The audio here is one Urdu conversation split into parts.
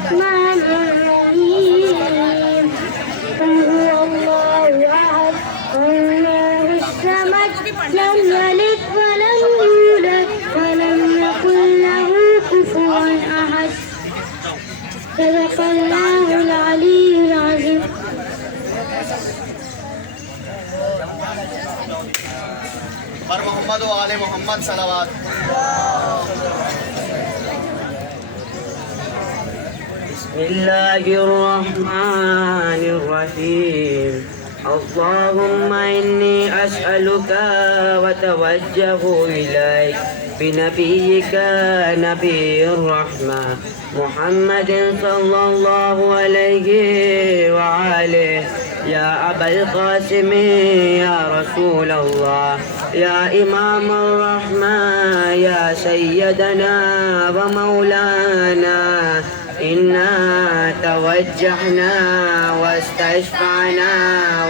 الرحمن الرحيم قل هو الله أحد الله الصمد لم يلد ولم يولد ولم يكن له كفوا أحد صدق الله العلي العظيم. پر محمد و آل محمد صلوات. بسم الله الرحمن الرحيم. اللهم إني أسألك وتوجه إليك بنبيك نبي الرحمة محمد صلى الله عليه وآله يا أبا القاسم يا رسول الله يا إمام الرحمة يا سيدنا ومولانا إنا توجهنا واستشفعنا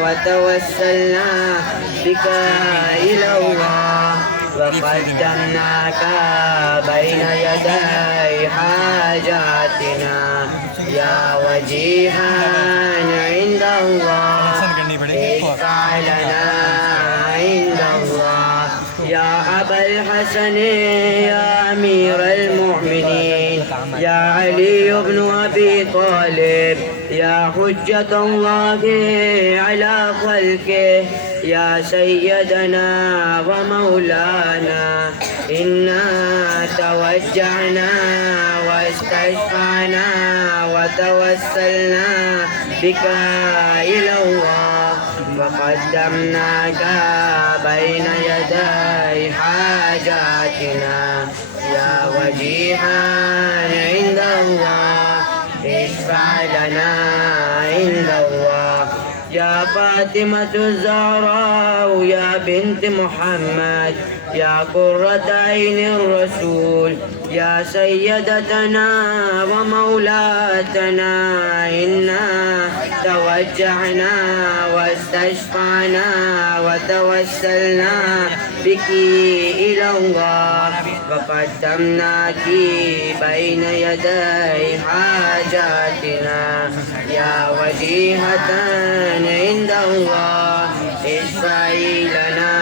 وتوسلنا بك إلى الله وقدمناك بين يدي حاجاتنا يا وجيها عند الله اشفع لنا عند الله يا أبا الحسن يا أمير المؤمنين يا علي بن أبي طالب يا حجة الله على خلقه يا سيدنا ومولانا إنا توجعنا واستشفعنا وتوسلنا بك إلى الله وقدمناك بين يدي حاجاتنا يا وجيها عند الله اشفع لنا عند الله يا فاطمة الزهراء يا بنت محمد يا قرة عين الرسول يا سيدتنا ومولاتنا إنا توجعنا واستشفعنا وتوسلنا بك إلى الله وقدمناك بين يدي حاجاتنا يا وجيهة عند الله اشفعي لنا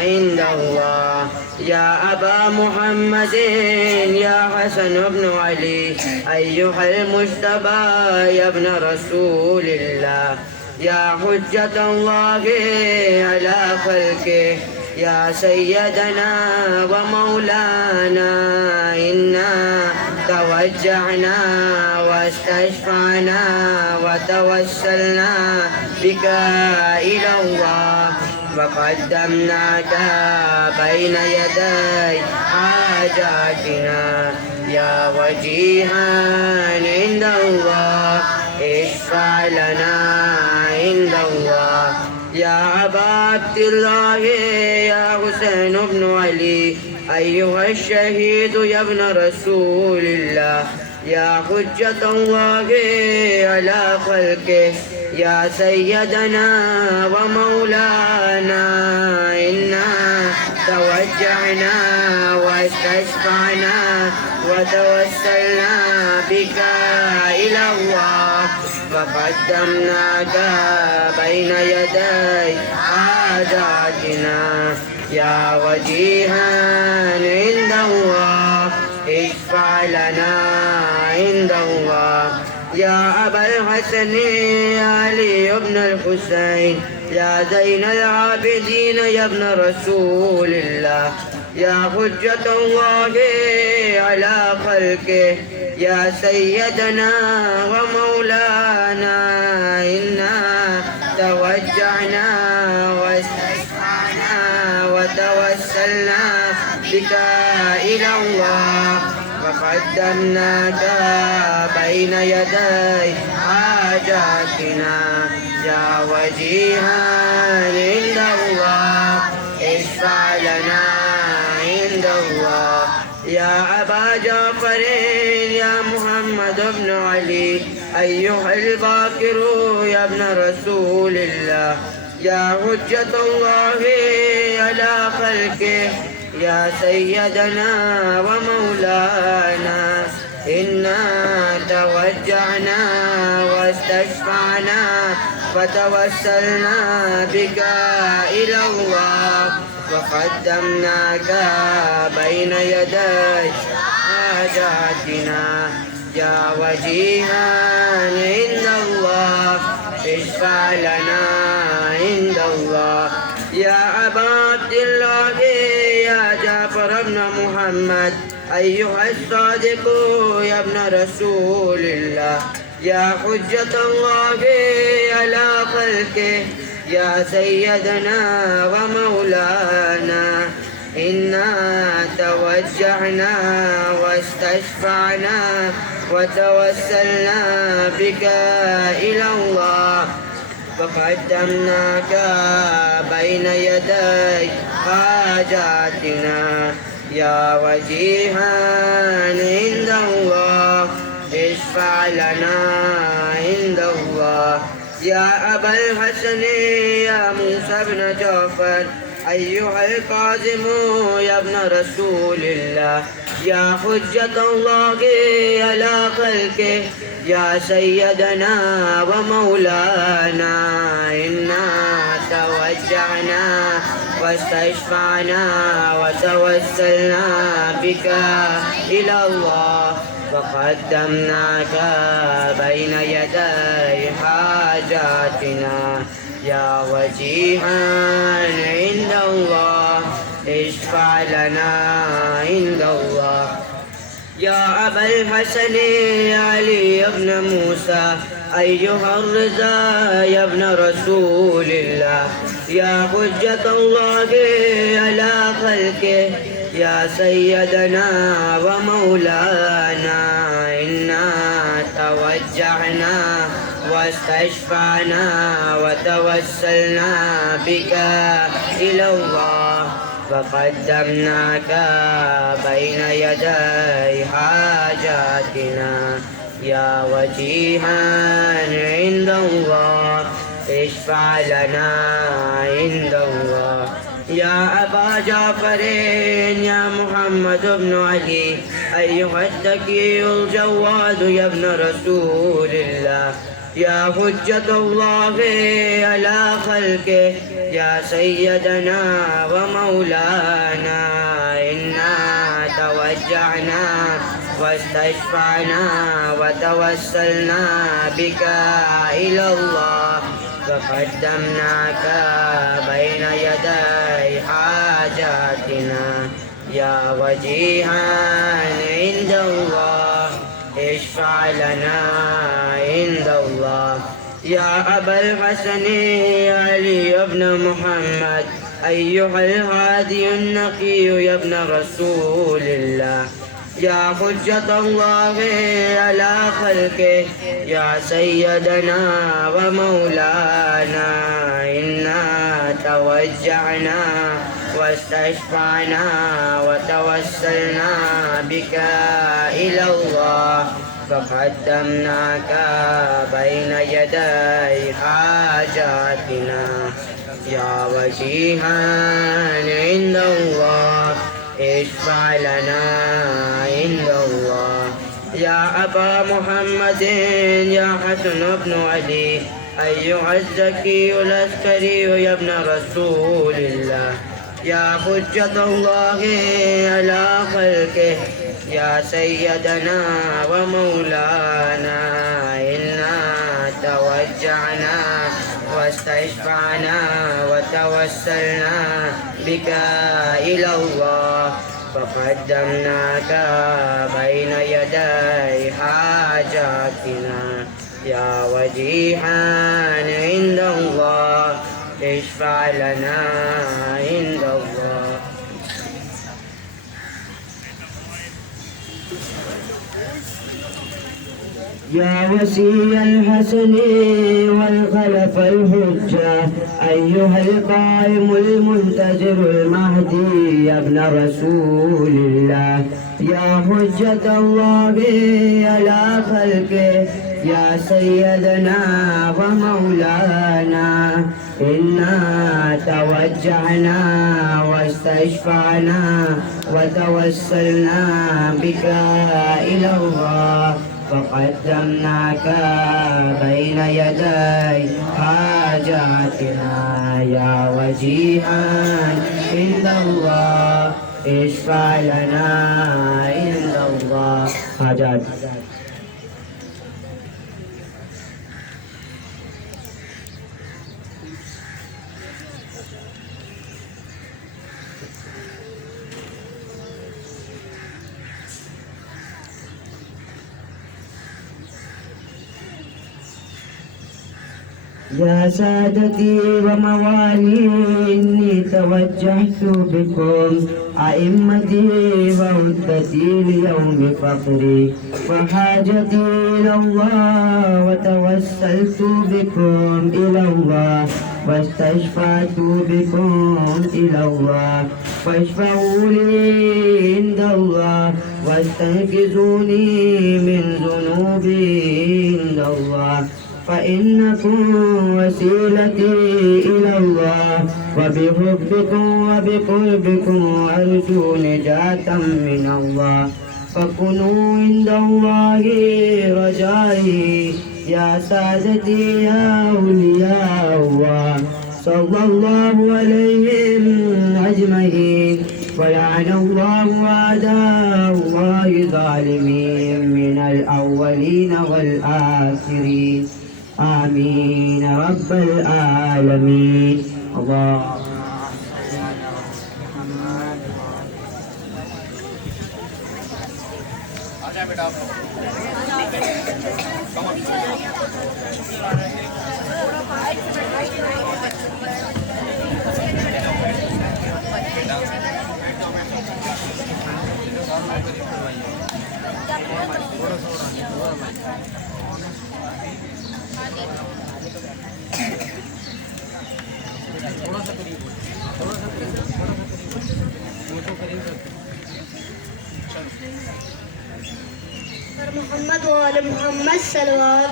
عند الله يا أبا محمد يا حسن بن علي أيها المجتبى يا ابن رسول الله يا حجة الله على خلقه يا سيدنا ومولانا إنا توجعنا واستشفعنا وتوسلنا بك إلى الله وقدمناك بين يدي حاجاتنا يا وجيها عند الله اشفع لنا عند الله يا أبا عبد الله يا حسين بن علي أيها الشهيد يا ابن رسول الله يا حجة الله على خلقه يا سيدنا ومولانا إنا توجعنا واستشفعنا وتوسلنا بك إلى الله وقدمناك بين يدي حاجاتنا يا وجيها عند الله اشفع لنا عند الله يا أبا الحسن يا علي بن الحسين يا زين العابدين يا ابن رسول الله يا حجة الله على خلقه يا سيدنا ومولانا إنا توجعنا واستشفعنا وتوسلنا بك إلى الله وقدمناك بين يدي حاجاتنا يا وجيها عند الله اشفع لنا عند الله يا أبا جعفر يا محمد بن علي أيها الباكر يا ابن رسول الله يا حجة الله على خلقه يا سيدنا ومولانا إنا توجعنا واستشفعنا وتوسلنا بك إلى الله وقدمناك بين يدي حاجاتنا يا وجيها عند الله اشفع لنا عند الله يا أبا عبد الله يا جعفر بن محمد أيها الصادق يا ابن رسول الله يا حجة الله على خلقه يا سيدنا ومولانا إنا توجعنا واستشفعنا وتوسلنا بك إلى الله وقدمناك بين يدي حاجاتنا يا وجيها عند الله اشفع لنا عند الله يا أبا الحسن يا موسى بن جعفر أيها القاسم يا ابن رسول الله يا حجة الله على خلقه يا سيدنا ومولانا إنا توجعنا واستشفعنا وتوسلنا بك إلى الله وقدمناك بين يدي حاجاتنا يا وجيها عند الله اشفع لنا عند الله يا أبا الحسن علي بن موسى أيها الرضا يا ابن رسول الله يا حجة الله على خلقه يا سيدنا ومولانا إنا توجعنا واستشفعنا وتوسلنا بك إلى الله وقدمناك بين يدي حاجاتنا يا وجيها عند الله اشفع لنا عند الله يا أبا جعفر يا محمد بن علي أيها التقي الجواد يا ابن رسول الله يا حجة الله على خلقه يا سيدنا ومولانا إنا توجعنا واستشفعنا وتوسلنا بك إلى الله وقدمناك بين يدي حاجاتنا يا وجيها عند الله اشفع لنا عند الله يا أبا الحسن علي بن محمد أيها الهادي النقي يا ابن رسول الله يا حجة الله على خلقه يا سيدنا ومولانا إنا توجعنا واستشفعنا وتوسلنا بك إلى الله فقدمناك بين يدي حاجاتنا يا وجيها عند الله اشفع لنا عند الله يا أبا محمد يا حسن بن علي أيها الزكي العسكري يا ابن رسول الله يا حجة الله على خلقه يا سيدنا ومولانا إنا توجعنا واستشفعنا وتوسلنا بك إلى الله فقدمناك بين يدي حاجاتنا يا وجيها عند الله اشفع لنا عند الله يا وسيع الحسن والخلف الحجة أيها القائم المنتظر المهدي يا ابن رسول الله يا حجة الله على خلقه يا سيدنا ومولانا إنا توجعنا واستشفعنا وتوسلنا بك إلى الله فقدمناك بين يدي حاجاتنا يا وجيها عند الله اشفع لنا عند الله حاجات. يا سادتي وموالي إني توجهت بكم أئمتي وعدتي ليوم فقري وحاجتي إلى الله وتوسلت بكم إلى الله واستشفعت بكم إلى الله فاشفعوا لي عند الله واستنقذوني من ذنوبي عند الله فإنكم وسيلتي إلى الله وبحبكم وبقربكم أرجو نجاة من الله فكونوا عند الله رجائي يا سادتي يا أولياء الله صلى الله عليهم أجمعين ولعن الله أعداء الله الظالمين من الأولين والآخرين آمين رب العالمين. الله محمد وآل محمد صلوات.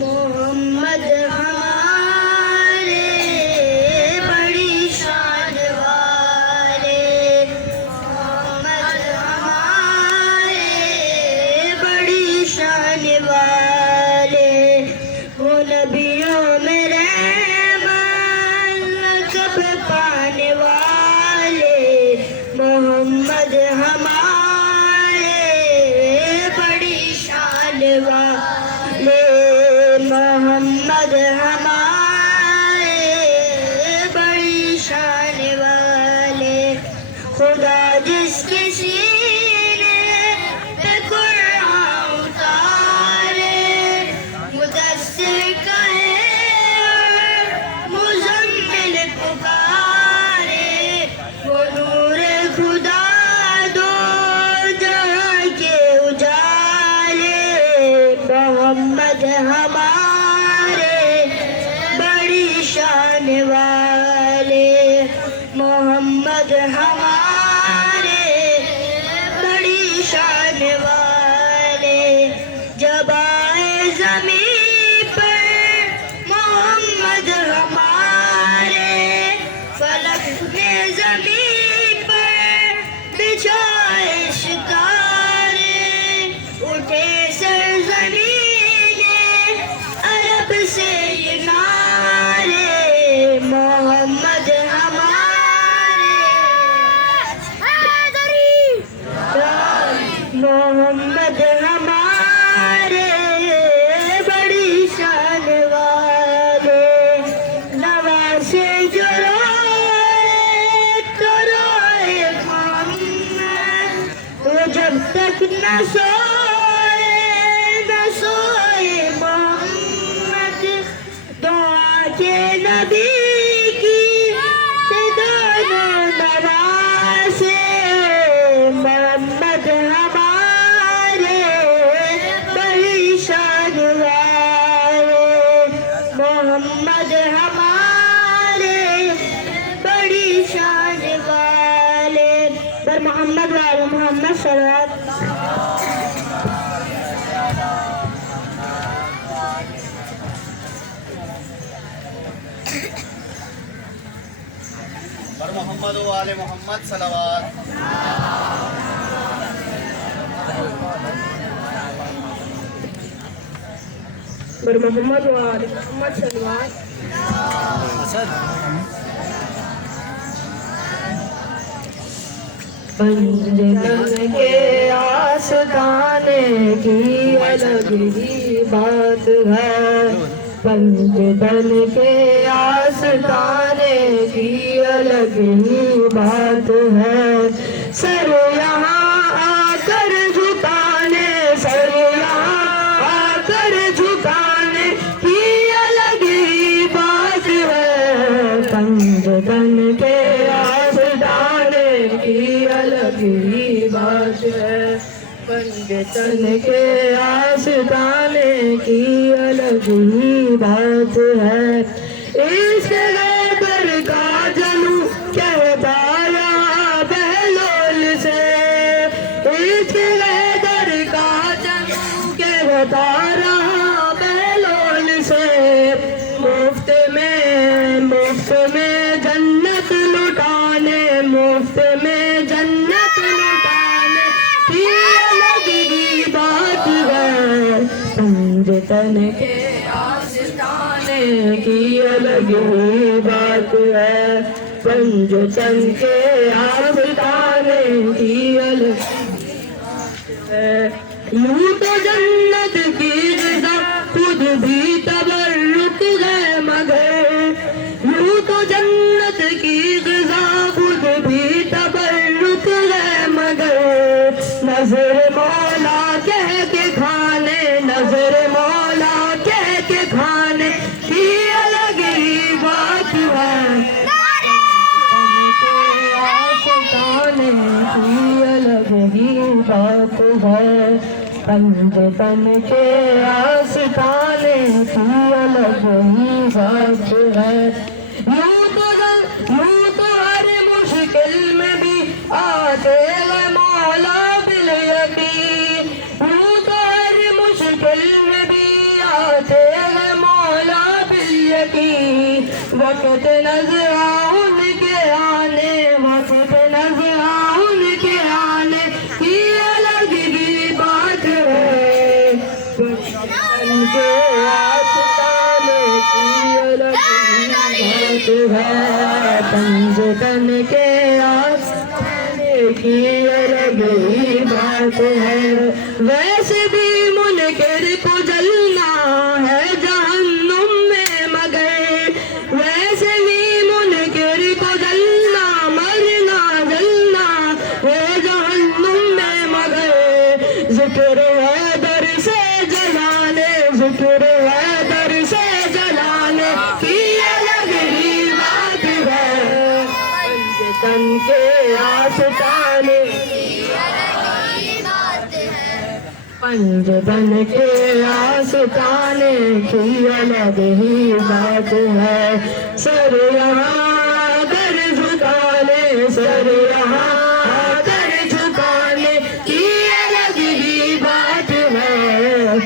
محمد ہمارے بڑی شان والے، محمد ہمارے بڑی شان والے، وہ نبیوں میں رحمت پانے والے، محمد ہمارے بڑی شان والے، محمد ہمارے بڑی شان والے، خدا جس کے سینے پہ قرآن اتارے، مدثر کہے مزمل پکارے، وہ نور خدا دو جہاں کے اجالے، محمد ہمارے بڑی شان والے، محمد ہمارے بڑی شان والے، جب آئے زمین پر محمد ہمارے، فلک نے زمین پر بچھائے ستارے، اٹھے سرزمین عرب سے یہ نعرے، محمد ہمارے محمد ہمارے بڑی شان والے، نواسے جو روئے تو روئے محمد، وہ جب تک نہ سوئے محمد، دعا کے نبی کی سے دونوں نواسے، محمد ہمارے بڑی شان والے، محمد ہمارے بڑی شان والے، پر محمد وآل محمد صلوات. پر محمد محمد و آل محمد صلوات. بر محمد و آل محمد صلوات. پنجتن کے آستانے کی الگ ہی بات ہے. پنجتن کے آستانے کی الگ ہی بات ہے. سر یہاں آ کر جھکانے، سر یہاں آ کر جھکانے کی الگ ہی بات ہے. پنجتن کے آستانے کی الگ ہی بات ہے. پنجتن کے آستانے کی الگ ہی بات ہے. اس غیبر کا جنو کہتا رہا بہلول سے، اس غیبر کا جنو کہتا رہا بہلول سے. مفت میں جنت لٹانے، مفت میں جنت لٹانے کی الگ ہی بات ہے. پنجتن کے آستانے کی الگ ہی بات ہے. پنجتن کے آستانے کی الگ ہی بات ہے. یوں تو جنت کی غذا خود بھی تبرک ہے مگر، یوں تو جنت کی غذا خود بھی تبرک ہے مگر. نظر مولا کہہ کے کھانے، نظر مولا کہہ کے کھانے کی الگ ہی بات ہے. آستانے کی الگ ہی بات ہے. پنجتن کے آستانے کی الگ ہی بات ہے. یوں تو ہر مشکل میں بھی آتے ہیں مولا بالیقین، یوں تو ہر مشکل میں بھی آتے ہیں مولا بالیقین. وقت نظر ان کے آنے، وقت نظر ان کے آنے کی الگ ہی بات ہے. پنجتن کے آستانے کی الگ ہی بات ہے. پنجتن کے آستانے کی الگ ہی بات ہے. ویسے بھی منکر کو جلنا ہے جہنم میں مگر، ویسے بھی منکر کو جلنا، مرنا جلنا ہے جہنم میں مگر. ذکر ہے در سے جلانے، ذکر ہے در سے جلانے کی الگ ہی بات ہے. پنجتن کے آستانے، پنجتن کے آستانے کی الگ ہی بات ہے. سر یہاں در جھکانے، سر یہاں در جھکانے کی الگ ہی بات ہے.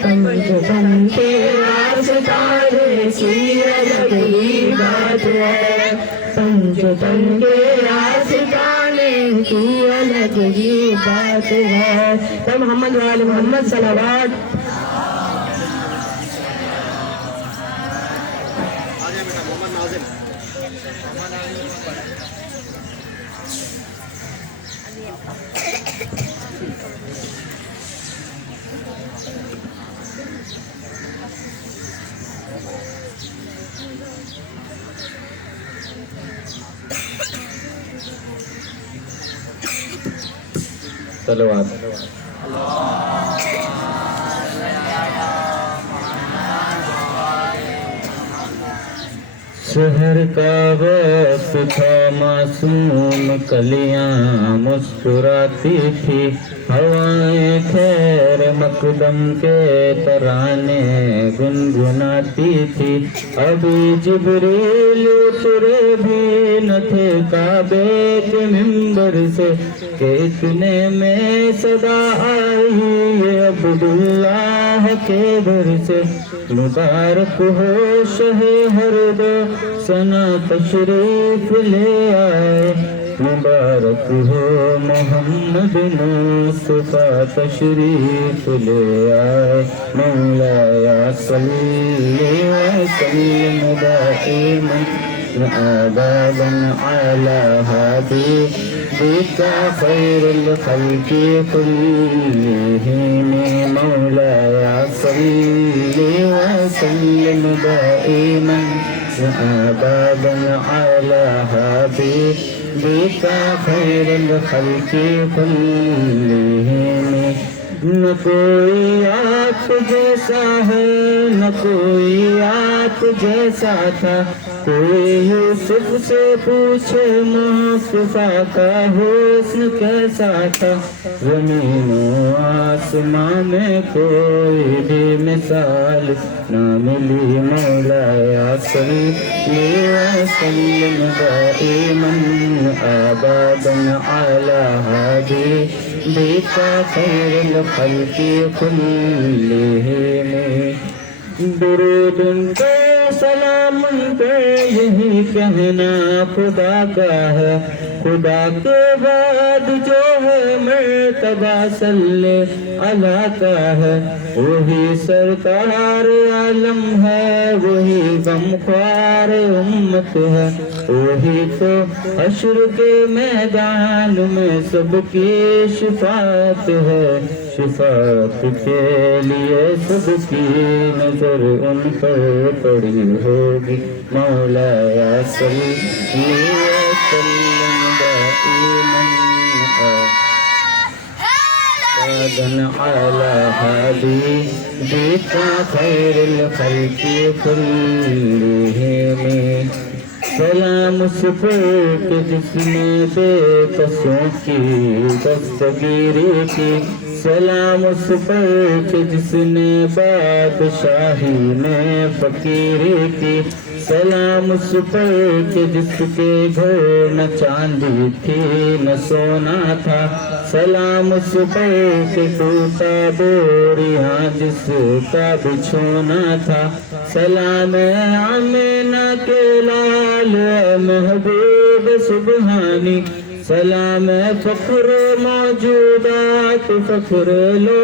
پنجتن کے آستانے کی الگ ہی بات ہے. پنجتن کے آستانے کی الگ ہی بات ہے. تو محمد و آل محمد صلوات. آجائے بیٹا محمد ناظم. صلوات. شہر کا وقت تھا، معصوم کلیاں مسکراتی تھی، ہوائیں خیر مقدم کے ترانے گنگناتی تھی. ابھی جبریل اترے بھی نہ تھے کعبے کے ممبر سے کہ اتنے میں صدا آئی یہ عبداللہ کے گھر سے. مبارک ہو شہ ہر دو ثنا تشریف لے آئے، مبارک ہو محمد مصطفیٰ تشریف لے آئے مولایا صلی وسلم دائما ابدا علی حبیبک خیر الخلق كلهم مولایا صلی وسلم دائما ابدا علی حبیبک خیر الخلق كلهم نہ کوئی آپ جیسا ہے نہ کوئی آپ جیسا تھا کوئی یوسف سے پوچھے مصطفیٰ کا حسن کیسا تھا زمین و آسمان میں کوئی بھی مثال نہ ملی مولایا صلی وسلم دائما ابدا علی حبیبک خیر الخلق كلهم درود پہ سلام پہ یہی کہنا خدا کا ہے خدا کے بعد جو ہے مرتبہ صلی اللہ کا ہے وہی سرکار عالم ہے وہی غمخوار امت ہے وہی تو حشر کے میدان میں سب کی شفاعت ہے شفاعت کے لیے سب کی نظر ان پر پڑی ہوگی مولایا صلی وسلم دائما ابدا علی حبیبک خیر الخلق كلهم سلام اس پر کہ جس نے بے کسوں کی دستگیری کی سلام اس پر کہ جس نے بادشاہی میں فقیری کی سلام اس پر کہ جس کے گھر نہ چاندی تھی نہ سونا تھا سلام اس پر کہ ٹوٹا بوریاں جس کا بچھونا تھا سلام آمینہ کے لال محبوب سبحانی سلام فخر موجودات فخر لو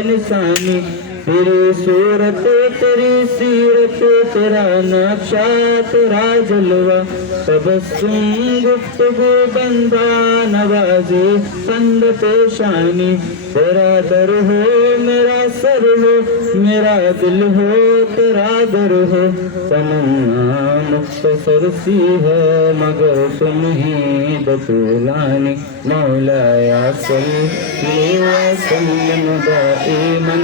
انسانی تیری صورت تیری سیرت تیرا نقشہ تیرا جلوہ تبسم گفتگو بندہ نوازی پند پیشانی تیرا در ہو میرا سر ہو میرا دل ہو تیرا در ہو تمنا مختصر سی ہے مگر تم ہی بطولانی مولایا صلی وسلم دائما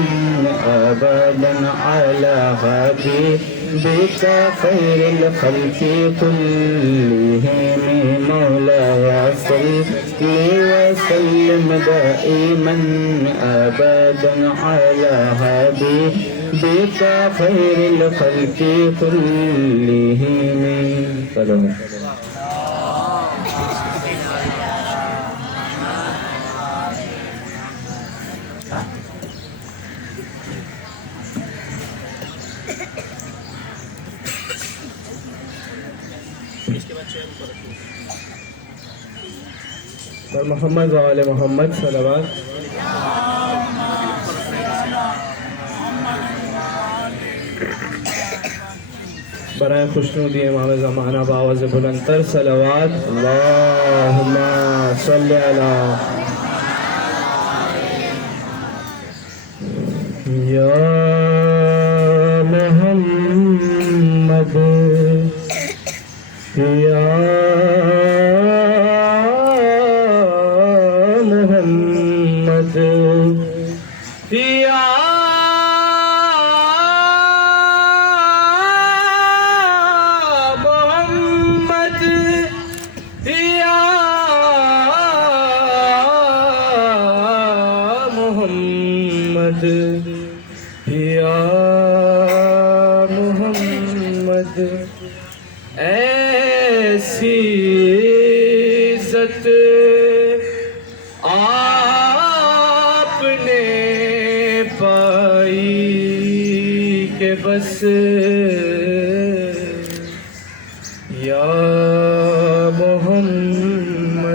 ابدا علی حبیبک خیر الخلق كلهم مولایا صلی وسلم دائما ابدا علی حبیبک خیر الخلق كلهم اور محمد و آل محمد صلوات برائے خوشنودی امام زمانہ باوز بلندتر صلوات اللہم صلی علی یا محمد یا محمد یا محمد یا محمد یا محمد ایسی عزت آپ نے پائی کہ بس یا محمد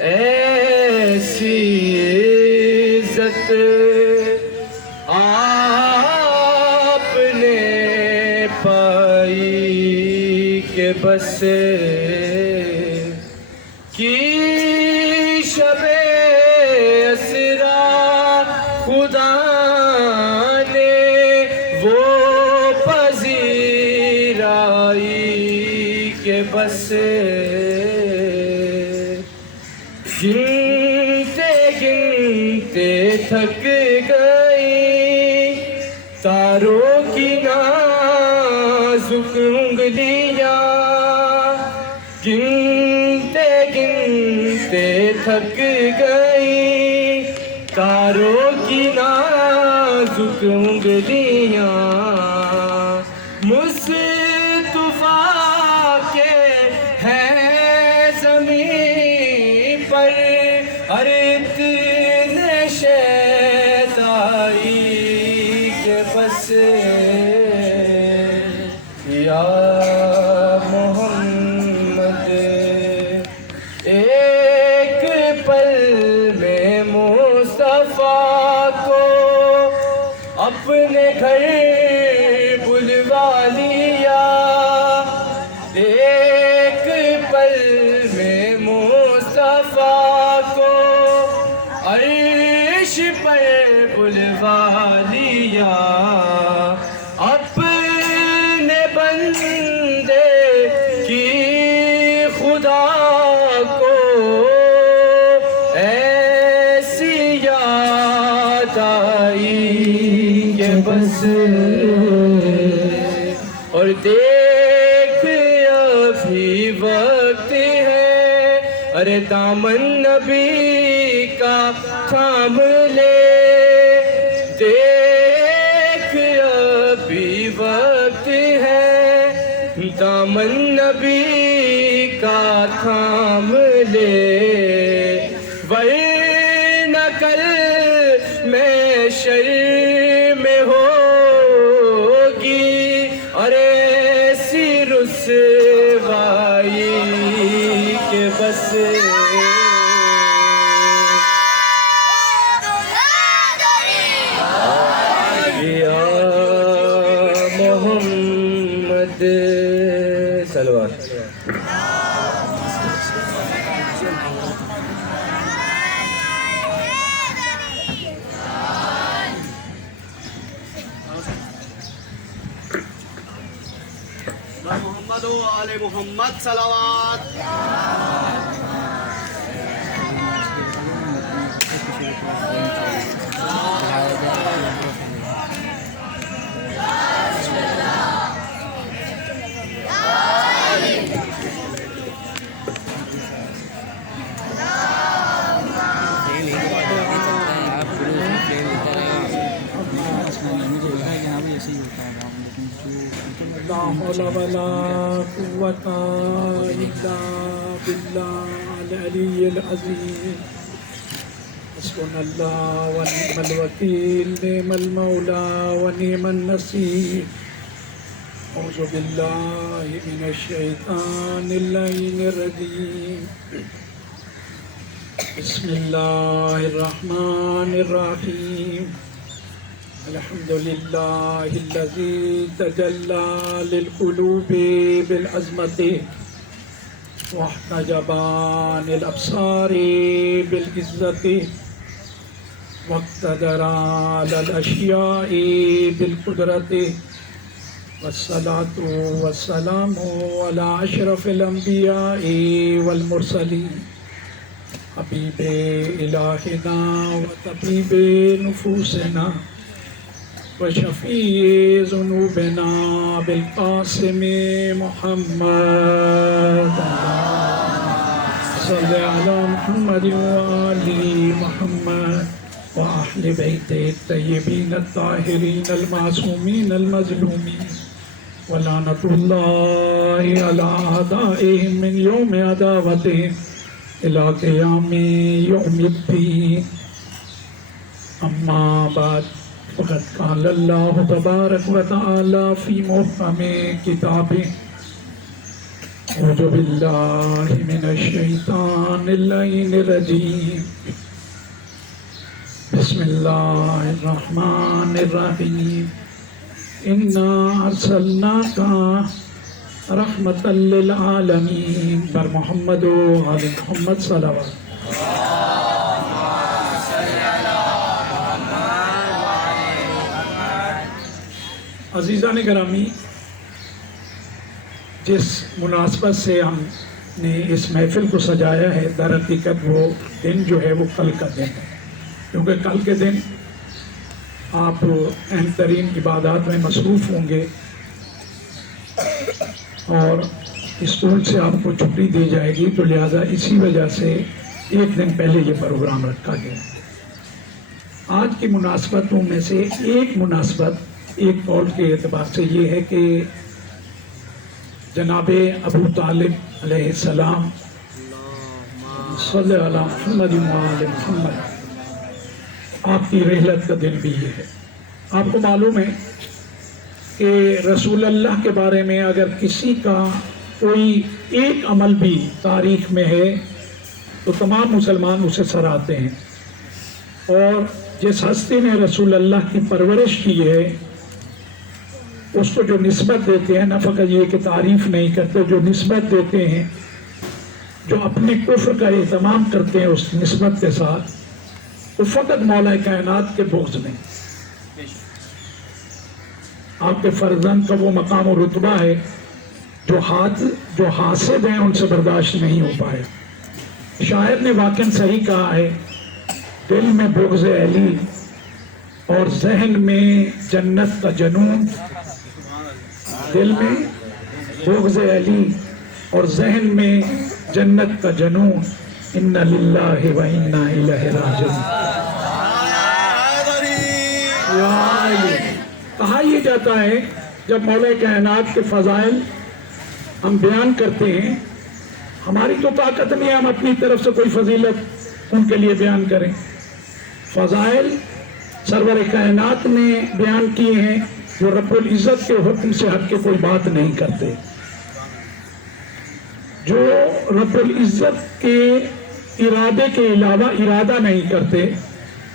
ایسی عزت آپ نے پائی کہ بس کی شب اسرا خدا نے وہ پذیرائی کہ بس گنتے گنتے تھک گئی تاروں کی نازک انگلیاں گنتے گنتے تھک گئی تاروں کی نازک انگلیاں مصطفیٰ کے ہیں زمین پر ہر اتنے شیدائی کہ بس یا محمد ایک پل میں مصطفیٰ کو اپنے گھر بلوا لیا ایک پل میں مصطفیٰ کو عرش پر بلوا لیا اپنے بندے کی خدا کو ایسی یاد آئی کہ بس اور دیکھ ابھی وقت ہے ارے دامن نبی کا تھام لے دیکھ ابھی وقت ہے دامن نبی کا تھام لے ورنہ کل میں شرم ہوگی اور ایسی رسوائی کہ بس یا محمد صلوات محمد و آل محمد صلوات لا حول ولا قوة إلا بالله العلي العظيم حسبنا الله ونعم الوكيل نعم المولى ونعم النصير أعوذ بالله من الشيطان اللعين الرجيم بسم الله الرحمن الرحيم الحمد لله الذي تجلى للقلوب بالعظمة واحتجب عن الأبصار بالعزة واقتدر على الأشياء بالقدرة والصلاة والسلام على أشرف الأنبياء والمرسلين حبيب إلهنا وطبيب نفوسنا وشفيع ذنوبنا بالقاسم محمد صل على محمد وآل محمد وأهل بيته الطيبين الطاهرين المعصومين المظلومين ولعنة الله على أعدائهم من يوم عداوتهم إلى قيام يوم الدين أما بعد فقد قال الله تبارك وتعالى في محكم كتابه أعوذ بالله من الشيطان اللعين الرجيم بسم الله الرحمن الرحيم إنا أرسلناك رحمة للعالمين بر محمد و آل محمد صلوات. عزیزان گرامی، جس مناسبت سے ہم نے اس محفل کو سجایا ہے، در حقیقت وہ دن جو ہے وہ کل کا دن ہے، کیونکہ کل کے دن آپ اہم ترین عبادات میں مصروف ہوں گے اور اسکول سے آپ کو چھٹی دی جائے گی، تو لہٰذا اسی وجہ سے ایک دن پہلے یہ پروگرام رکھا گیا. آج کی مناسبتوں میں سے ایک مناسبت ایک قول کے اعتبار سے یہ ہے کہ جناب ابو طالب علیہ السلام صلی اللہ محمد و آل محمد آپ کی رحلت کا دن بھی یہ ہے. آپ کو معلوم ہے کہ رسول اللہ کے بارے میں اگر کسی کا کوئی ایک عمل بھی تاریخ میں ہے تو تمام مسلمان اسے سراہتے ہیں، اور جس ہستی نے رسول اللہ کی پرورش کی ہے اس کو جو نسبت دیتے ہیں، نہ فقط یہ کہ تعریف نہیں کرتے، جو نسبت دیتے ہیں، جو اپنے کفر کا اہتمام کرتے ہیں اس نسبت کے ساتھ، وہ فقط مولا کائنات کے بغض میں. آپ کے فرزند کا وہ مقام و رتبہ ہے جو حاسد ہیں ان سے برداشت نہیں ہو پائے. شاعر نے واقعاً صحیح کہا ہے، دل میں بغض علی اور ذہن میں جنت کا جنون، دل میں بغض علی اور ذہن میں جنت کا جنون، ان للہ و انا الیہ راجعون. کہا یہ جاتا ہے جب مولا کائنات کے فضائل ہم بیان کرتے ہیں، ہماری تو طاقت نہیں ہے ہم اپنی طرف سے کوئی فضیلت ان کے لیے بیان کریں. فضائل سرور کائنات نے بیان کیے ہیں جو رب العزت کے حکم سے ہٹ کے کوئی بات نہیں کرتے، جو رب العزت کے ارادے کے علاوہ ارادہ نہیں کرتے.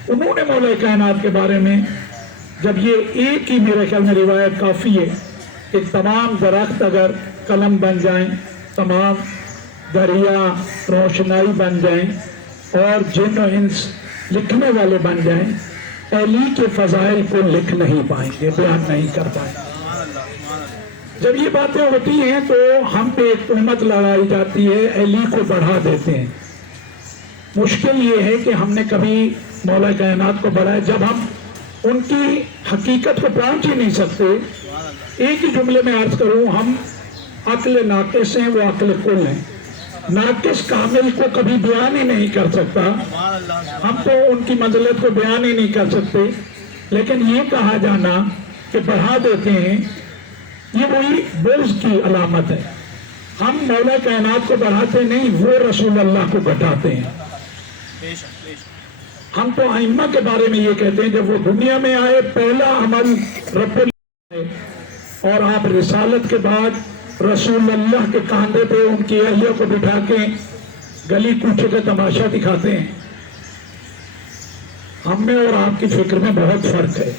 انہوں نے مولا کائنات کے بارے میں جب یہ ایک ہی میرے خیال میں روایت کافی ہے کہ تمام درخت اگر قلم بن جائیں، تمام دریا روشنائی بن جائیں اور جن و انس لکھنے والے بن جائیں، علی کے فضائل کو لکھ نہیں پائیں گے، بیان نہیں کر پائیں گے. جب یہ باتیں ہوتی ہیں تو ہم پہ ایک تہمت لڑائی جاتی ہے، علی کو بڑھا دیتے ہیں. مشکل یہ ہے کہ ہم نے کبھی مولا کائنات کو بڑھایا جب ہم ان کی حقیقت کو پہنچ ہی نہیں سکتے. ایک ہی جملے میں عرض کروں، ہم عقل ناقص ہیں، وہ عقل کل ہیں. ناقص کامل کو کبھی بیان ہی نہیں کر سکتا، ہم تو ان کی منزلت کو بیان ہی نہیں کر سکتے. لیکن یہ کہا جانا کہ بڑھا دیتے ہیں، یہ وہی بغض کی علامت ہے. ہم مولا کائنات کو بڑھاتے نہیں، وہ رسول اللہ کو گھٹاتے ہیں. ہم تو ائمہ کے بارے میں یہ کہتے ہیں جب وہ دنیا میں آئے پہلا عمل رب اللہ ہے، اور آپ رسالت کے بعد رسول اللہ کے کاندھے پہ ان کی اہلیہ کو بٹھا کے گلی کوچے کا تماشا دکھاتے ہیں. ہم میں اور آپ کی فکر میں بہت فرق ہے.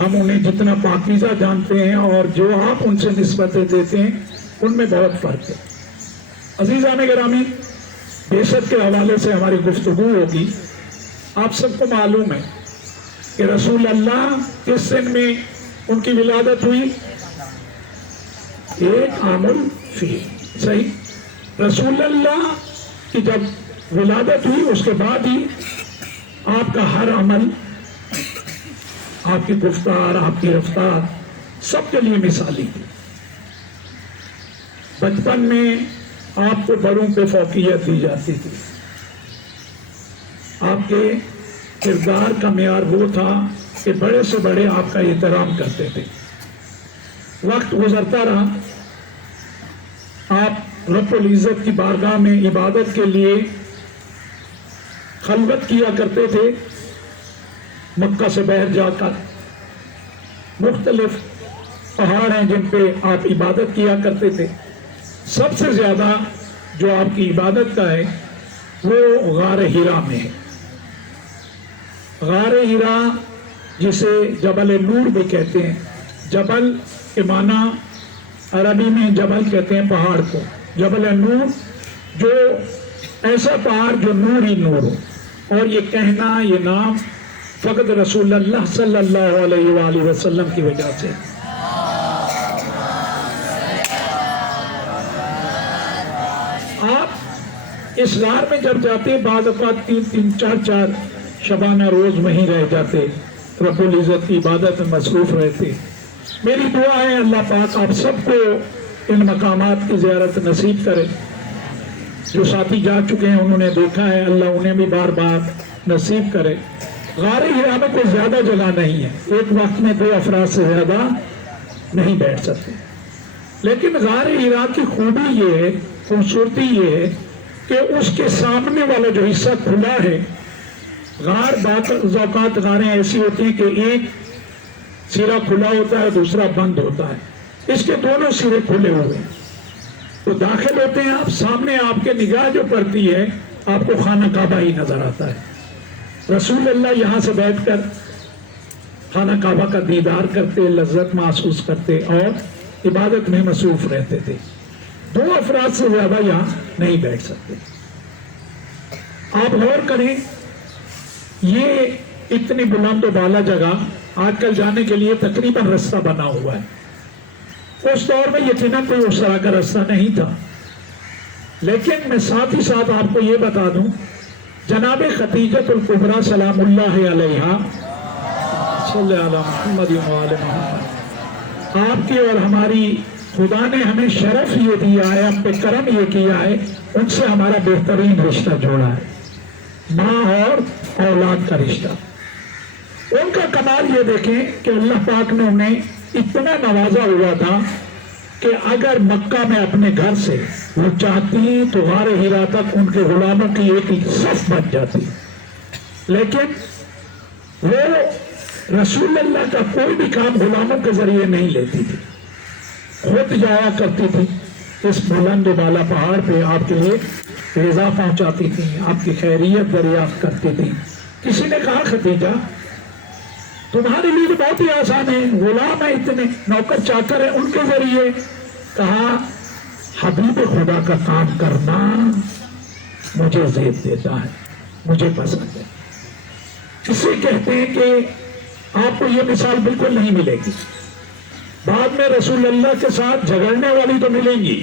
ہم انہیں جتنا پاکیزہ جانتے ہیں اور جو آپ ان سے نسبتیں دیتے ہیں ان میں بہت فرق ہے. عزیزان گرامی، بعثت کے حوالے سے ہماری گفتگو ہوگی. آپ سب کو معلوم ہے کہ رسول اللہ کس سن میں ان کی ولادت ہوئی؟ ایک عام الفیل. صحیح. رسول اللہ کی جب ولادت ہوئی اس کے بعد ہی آپ کا ہر عمل، آپ کی گفتار، آپ کی رفتار سب کے لیے مثالی تھی. بچپن میں آپ کو بڑوں پہ فوقیت دی جاتی تھی. آپ کے کردار کا معیار وہ تھا کہ بڑے سے بڑے آپ کا احترام کرتے تھے. وقت گزرتا رہا، آپ رب العزت کی بارگاہ میں عبادت کے لیے خلوت کیا کرتے تھے. مکہ سے باہر جا کر مختلف پہاڑ ہیں جن پہ آپ عبادت کیا کرتے تھے. سب سے زیادہ جو آپ کی عبادت کا ہے وہ غار ہیرا میں ہے. غار ہیرا جسے جبل نور بھی کہتے ہیں. جبل کے معنی عربی میں جبل کہتے ہیں پہاڑ کو. جبل نور جو ایسا پہاڑ جو نور ہی نور ہو. اور یہ کہنا یہ نام فقط رسول اللہ صلی اللہ علیہ وآلہ وسلم کی وجہ سے. آپ اس غار میں جب جاتے بعض اوقات 3-4 شبانہ روز وہیں رہ جاتے, رب العزت کی عبادت میں مصروف رہتے. میری دعا ہے اللہ پاک آپ سب کو ان مقامات کی زیارت نصیب کرے. جو ساتھی جا چکے ہیں انہوں نے دیکھا ہے, اللہ انہیں بھی بار بار نصیب کرے. غار ہرا میں کوئی زیادہ جگہ نہیں ہے, ایک وقت میں 2 افراد سے زیادہ نہیں بیٹھ سکتے. لیکن غار ہرا کی خوبی یہ ہے, خوبصورتی یہ ہے کہ اس کے سامنے والا جو حصہ کھلا ہے. غار بعض اوقات غاریں ایسی ہوتی ہیں کہ ایک سرا کھلا ہوتا ہے دوسرا بند ہوتا ہے, اس کے دونوں سرے کھلے ہوئے ہیں. تو داخل ہوتے ہیں آپ, سامنے آپ کے نگاہ جو پڑتی ہے آپ کو خانہ کعبہ ہی نظر آتا ہے. رسول اللہ یہاں سے بیٹھ کر خانہ کعبہ کا دیدار کرتے, لذت محسوس کرتے اور عبادت میں مصروف رہتے تھے. 2 افراد سے زیادہ یہاں نہیں بیٹھ سکتے. آپ غور کریں, یہ اتنی بلند و بالا جگہ آج کل جانے کے لیے تقریباً رستہ بنا ہوا ہے. اس دور میں یقیناً کوئی اس طرح کا رستہ نہیں تھا. لیکن میں ساتھ ہی ساتھ آپ کو یہ بتا دوں, جناب خدیجۃ الکبریٰ سلام اللہ علیہا صلی اللہ محمد و آل محمد, آپ کی اور ہماری خدا نے ہمیں شرف یہ دیا ہے, ہم پہ کرم یہ کیا ہے, ان سے ہمارا بہترین رشتہ جوڑا ہے, ماں اور اولاد کا رشتہ. ان کا کمال یہ دیکھیں کہ اللہ پاک نے انہیں اتنا نوازا ہوا تھا کہ اگر مکہ میں اپنے گھر سے وہ چاہتی تو غار ہرا تک ان کے غلاموں کی ایک صف بن جاتی. لیکن وہ رسول اللہ کا کوئی بھی کام غلاموں کے ذریعے نہیں لیتی تھی, خود جایا کرتی تھی اس بلند و بالا پہاڑ پہ, آپ کے لیے رضا پہنچاتی تھی, آپ کی خیریت دریافت کرتی تھی. کسی نے کہا خدیجہ تمہارے لیے تو بہت ہی آسان ہے, غلام ہے اتنے, نوکر چاکر ہے, ان کے ذریعے. کہا حبیب خدا کا کام کرنا مجھے زیب دیتا ہے, مجھے پسند ہے. اسے کہتے ہیں کہ آپ کو یہ مثال بالکل نہیں ملے گی. بعد میں رسول اللہ کے ساتھ جھگڑنے والی تو ملیں گی,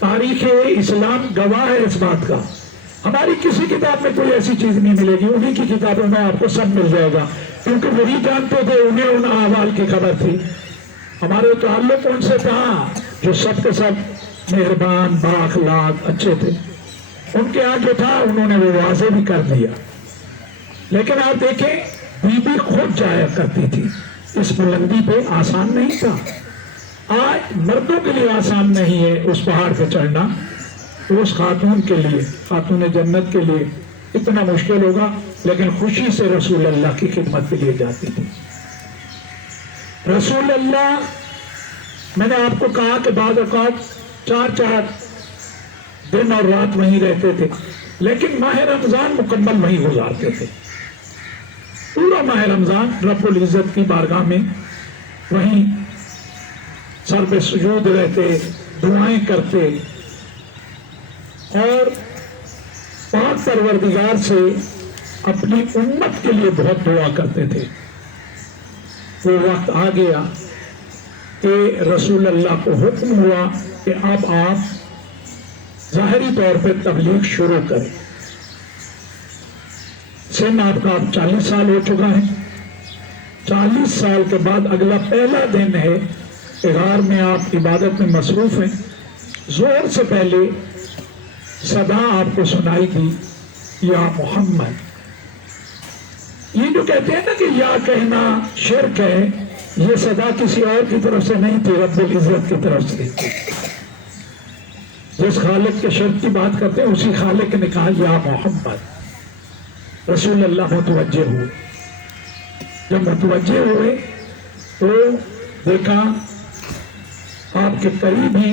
تاریخ اسلام گواہ ہے اس بات کا. ہماری کسی کتاب میں کوئی ایسی چیز نہیں ملے گی, انہی کی کتابوں میں آپ کو سب مل جائے گا, کیونکہ وہی جانتے تھے, انہیں ان احوال کی خبر تھی. ہمارے تعلق ان سے تھا جو سب کے سب مہربان بااخلاق اچھے تھے. ان کے آگے تھا, انہوں نے وہ واضح بھی کر دیا. لیکن آپ دیکھیں بی بی خود جایا کرتی تھی اس بلندی پہ, آسان نہیں تھا. آج مردوں کے لیے آسان نہیں ہے اس پہاڑ پہ چڑھنا, اس خاتون کے لیے, خاتون جنت کے لیے اتنا مشکل ہوگا. لیکن خوشی سے رسول اللہ کی خدمت کے لیے جاتی تھی. رسول اللہ, میں نے آپ کو کہا کہ بعض اوقات 4 دن اور رات وہیں رہتے تھے, لیکن ماہ رمضان مکمل وہیں گزارتے تھے. پورا ماہ رمضان رب العزت کی بارگاہ میں وہیں سر پہ سجود رہتے, دعائیں کرتے اور پاک پروردگار سے اپنی امت کے لیے بہت دعا کرتے تھے. وہ وقت آ گیا کہ رسول اللہ کو حکم ہوا کہ اب آپ ظاہری طور پہ تبلیغ شروع کریں. سن آپ کا اب 40 سال ہو چکا ہے. 40 سال کے بعد اگلا پہلا دن ہے کہ غار میں آپ عبادت میں مصروف ہیں. زور سے پہلے صدا آپ کو سنائی دی, یا محمد. یہ جو کہتے ہیں نا کہ یا کہنا شرک ہے, یہ صدا کسی اور کی طرف سے نہیں تھی, رب العزت کی طرف سے تھی. جس خالق کے شرک کی بات کرتے ہیں اسی خالق نے کہا یا محمد. رسول اللہ متوجہ ہوئے. جب متوجہ ہوئے تو دیکھا آپ کے قریب ہی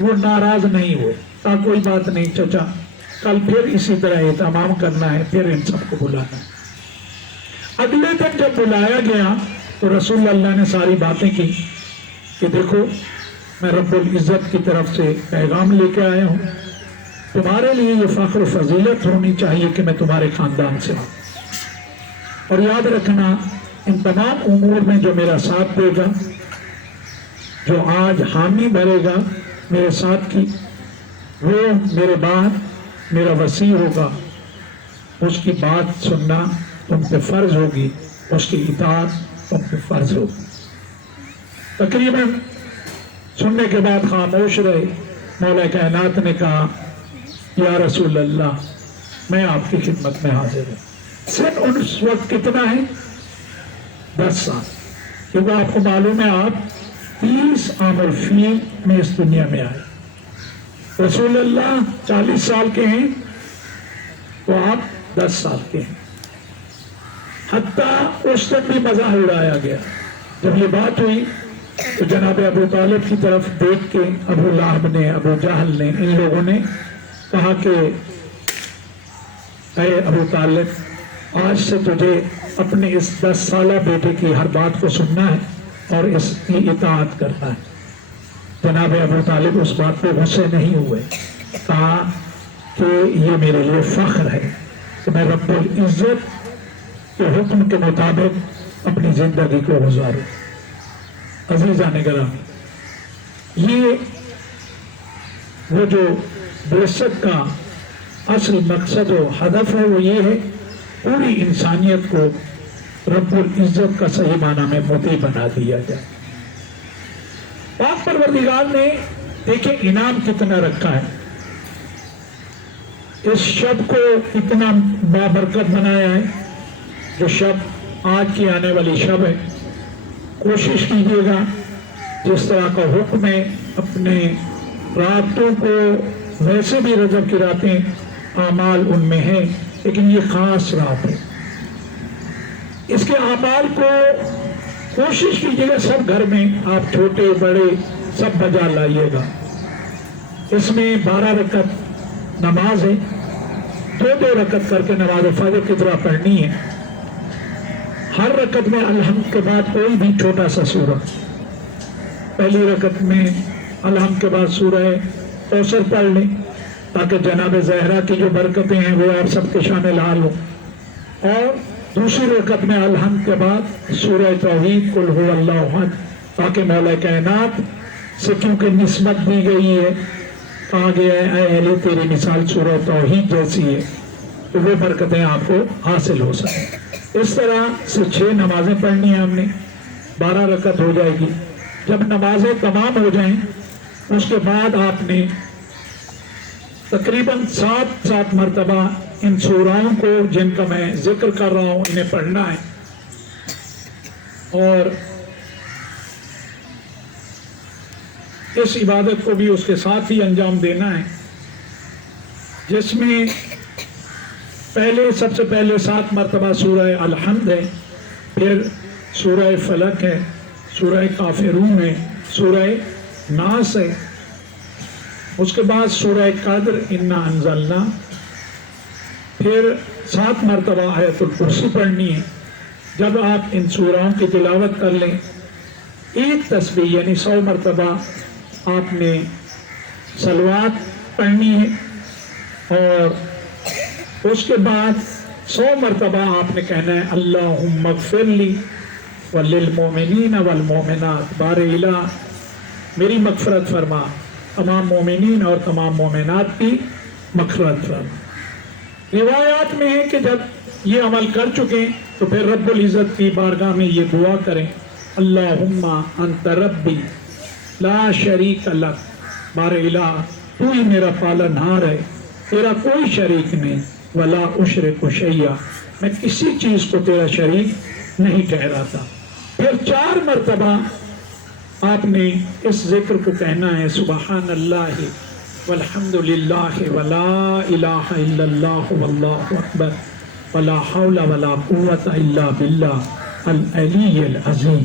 وہ ناراض نہیں ہوئے، کہا کوئی بات نہیں چچا، کل پھر اسی طرح اہتمام کرنا ہے، پھر ان سب کو بلانا ہے۔ اگلے دن جب بلایا گیا تو رسول اللہ نے ساری باتیں کی کہ دیکھو میں رب العزت کی طرف سے پیغام لے کے آیا ہوں، تمہارے لیے یہ فخر و فضیلت ہونی چاہیے کہ میں تمہارے خاندان سے ہوں، اور یاد رکھنا ان تمام امور میں جو میرا ساتھ دے گا، جو آج حامی بھرے گا میرے ساتھ کی، وہ میرے بعد میرا وسیع ہوگا، اس کی بات سننا تم پہ فرض ہوگی، اس کی اطاعت تم پہ فرض ہوگی۔ تقریباً سننے کے بعد خاموش رہے۔ مولا کائنات نے کہا یا رسول اللہ میں آپ کی خدمت میں حاضر ہوں۔ سن اس وقت کتنا ہے؟ 10 سال، کیونکہ آپ کو معلوم ہے آپ 30 عام الفیل میں اس دنیا میں آئے، رسول اللہ 40 سال کے ہیں تو آپ 10 سال کے ہیں۔ حتیٰ اس تک بھی مزاح اڑایا گیا۔ جب یہ بات ہوئی تو جناب ابو طالب کی طرف دیکھ کے ابو لہب نے، ابو جہل نے، ان لوگوں نے کہا کہ اے ابو طالب، آج سے تجھے اپنے اس 10 سالہ بیٹے کی ہر بات کو سننا ہے اور اس کی اطاعت کرنا ہے۔ جناب ابو طالب اس بات پہ غصے نہیں ہوئے، کہا کہ یہ میرے لیے فخر ہے کہ میں رب العزت کے حکم کے مطابق اپنی زندگی کو گزاروں۔ عزیزان گرامی، یہ وہ جو بعثت کا اصل مقصد و ہدف ہے وہ یہ ہے پوری انسانیت کو رب العزت کا صحیح معنی میں مطیع بنا دیا جائے۔ پاک پروردگار نے دیکھیں انعام کتنا رکھا ہے، اس شب کو اتنا بابرکت بنایا ہے۔ جو شب آج کی آنے والی شب ہے، کوشش کیجیے گا جس طرح کا حکم ہے اپنے راتوں کو، ویسے بھی رجب کی راتیں اعمال ان میں ہیں، لیکن یہ خاص رات ہے، اس کے اعمال کو کوشش کیجیے گا سب گھر میں، آپ چھوٹے بڑے سب بجا لائیے گا۔ اس میں 12 رکعت نماز ہے، 2 رکعت کر کے نماز فجر کی طرح پڑھنی ہے۔ ہر رکعت میں الحمد کے بعد کوئی بھی چھوٹا سا سورہ، پہلی رکعت میں الحمد کے بعد سورہ کوثر پڑھ لیں تاکہ جناب زہرا کی جو برکتیں ہیں وہ آپ سب کے شامل حال ہوں، اور دوسری رکعت میں الحمد کے بعد سورہ توحید قل هو اللہ احد، تاکہ مولا کائنات سے کیونکہ نسبت دی گئی ہے، کہا گیا ہے اے اہل تیری مثال سورہ توحید جیسی ہے، تو وہ برکتیں آپ کو حاصل ہو سکیں۔ اس طرح سے 6 نمازیں پڑھنی ہیں ہم نے، 12 رکعت ہو جائے گی۔ جب نمازیں تمام ہو جائیں اس کے بعد آپ نے تقریباً 7 مرتبہ ان سورہوں کو جن کا میں ذکر کر رہا ہوں انہیں پڑھنا ہے، اور اس عبادت کو بھی اس کے ساتھ ہی انجام دینا ہے، جس میں سب سے پہلے 7 مرتبہ سورہ الحمد ہے، پھر سورہ فلق ہے، سورہ کافرون ہے، سورہ ناس ہے، اس کے بعد سورہ قدر انا انزلنا، پھر 7 مرتبہ آیت الکرسی پڑھنی ہے۔ جب آپ ان سورہوں کی تلاوت کر لیں، ایک تسبیح یعنی 100 مرتبہ آپ نے صلوات پڑھنی ہے، اور اس کے بعد 100 مرتبہ آپ نے کہنا ہے اللہم اغفر لی وللمؤمنین والمؤمنات، بار الہ میری مغفرت فرما، تمام مومنین اور تمام مومنات کی مغفرت فرما۔ روایات میں ہے کہ جب یہ عمل کر چکے تو پھر رب العزت کی بارگاہ میں یہ دعا کریں اللہم انت ربی لا شریک لک، بار الہ تو ہی میرا پالنہار ہے، تیرا کوئی شریک نہیں، ولا اشرک شیئا، میں کسی چیز کو تیرا شریک نہیں ٹھہراتا۔ پھر 4 مرتبہ آپ نے اس ذکر کو کہنا ہے سبحان اللہ والحمد للہ ولا الہ الا اللہ واللہ اکبر ولا حول ولا قوت الا باللہ العلی العظیم۔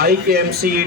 IKMC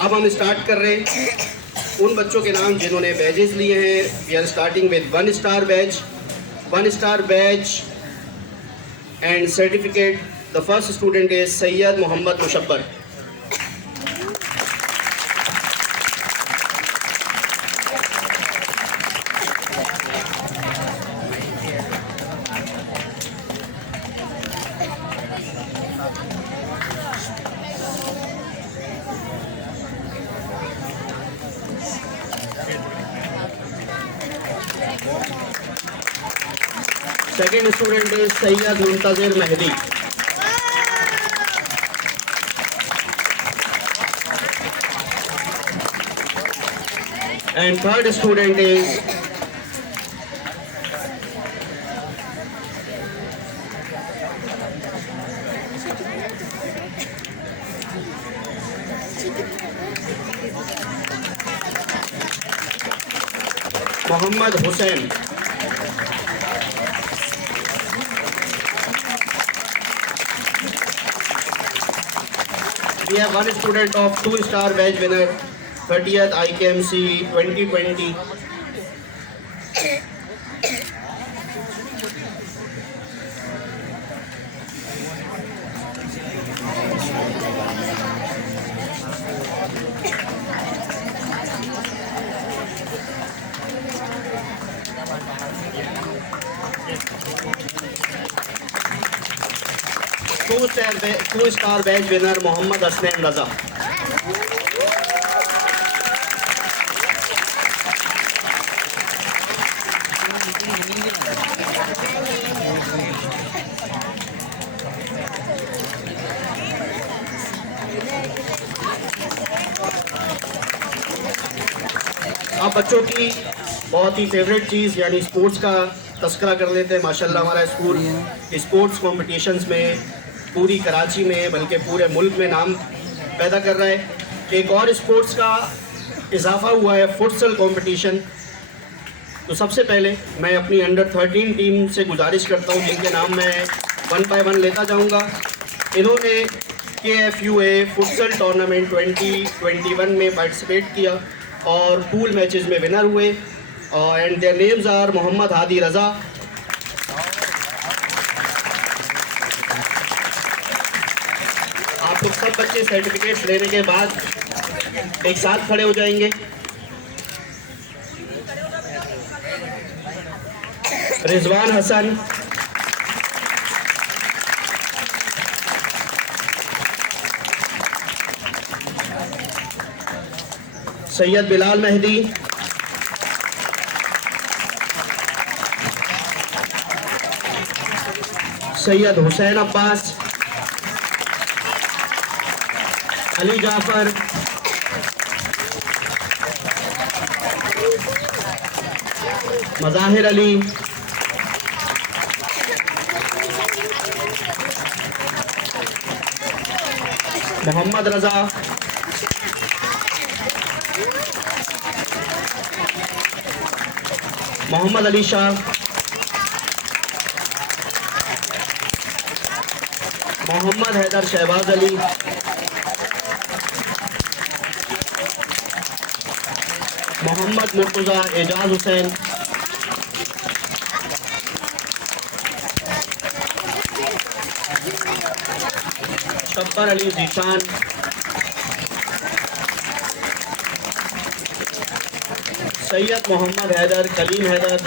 اب ہم اسٹارٹ کر رہے ہیں ان بچوں کے نام جنہوں نے بیجز لیے ہیں. We are starting with 1 star badge, 1 star badge and certificate. The first student is Sayyid Muhammad Mushabbar. Second student is Sayyid Muntazir Mehdi. And third student is Muhammad Hussain. We have one student of 2 star badge winner, 30th IKMC 2020. Two star badge winner Muhammad Asnan Raza. آپ بچوں کی بہت ہی فیوریٹ چیز یعنی اسپورٹس کا تذکرہ کر لیتے ہیں. ماشاءاللہ ہمارا اسکول اسپورٹس کمپٹیشنز میں پوری کراچی میں بلکہ پورے ملک میں نام پیدا کر رہا ہے. ایک اور اسپورٹس کا اضافہ ہوا ہے فٹسل کمپٹیشن. تو سب سے پہلے میں اپنی انڈر 13 ٹیم سے گزارش کرتا ہوں جن کے نام میں 1 by 1 لیتا جاؤں گا. انہوں نے KFUA فٹسل ٹورنامنٹ 2021 میں پارٹیسپیٹ کیا اور پول میچز میں ونر ہوئے. اینڈ دیئر نیمز آر محمد ہادی رضا, آپ لوگ سب بچے سرٹیفکیٹس لینے کے بعد ایک ساتھ کھڑے ہو جائیں گے. رضوان حسن, سید بلال مہدی, سید حسین عباس, علی جعفر, مظاہر علی, محمد رضا, محمد علی شاہ, محمد حیدر شہباز علی, محمد مرتضی اعجاز حسین, شبر علی ذیشان, سید محمد حیدر, کلیم حیدر,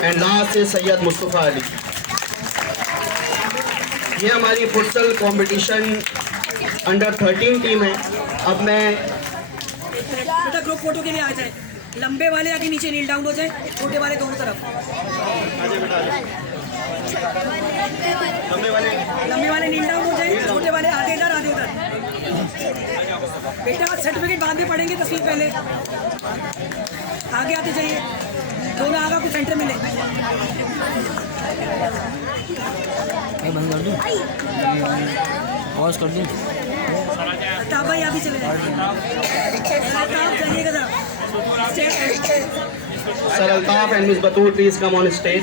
اینڈ لاسٹ سے سید مصطفیٰ علی. یہ ہماری فٹسل کمپٹیشن انڈر 13 ٹیم ہے. اب میں بیٹا گروپ فوٹو کے لیے آ جائیں, لمبے والے آگے نیچے نیل ڈاؤن ہو جائیں, چھوٹے والے دونوں طرف. لمبے والے نیل ڈاؤن ہو جائیں, چھوٹے والے آدھے ادھر آدھے ادھر. بیٹا سرٹیفکیٹ باندھنے پڑیں گے تصویر پہلے, آگے آتے جائیے, دونوں آگا کو سینٹر میں لیں. بند کر دوں, پاز کر دوں. الطاف بھائی آپ بھی چلے جائیں, الطاف جائیے گا ذرا. سر الطاف اینڈ مس بطور please come on stage.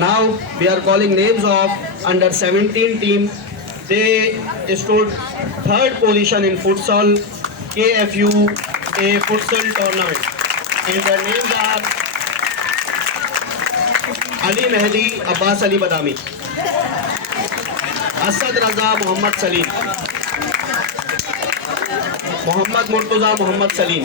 now we are calling names of under 17 team. They stood third position in futsal KFU a futsal tournament, and their names are Ali Mehdi, Abbas Ali Badami, Asad Raza, Mohammad Salim, Mohammad Murtaza, Mohammad Salim,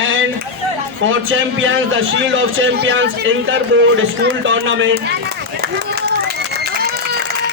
And for champions, the Shield of Champions Inter-Board School Tournament.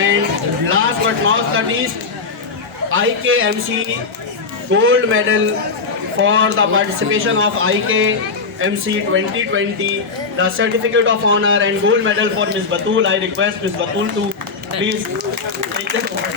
and last but not the least, IKMC gold medal for the participation of IKMC 2020, the certificate of honor and gold medal for Ms. Batul. I request Ms. Batul to please take the award.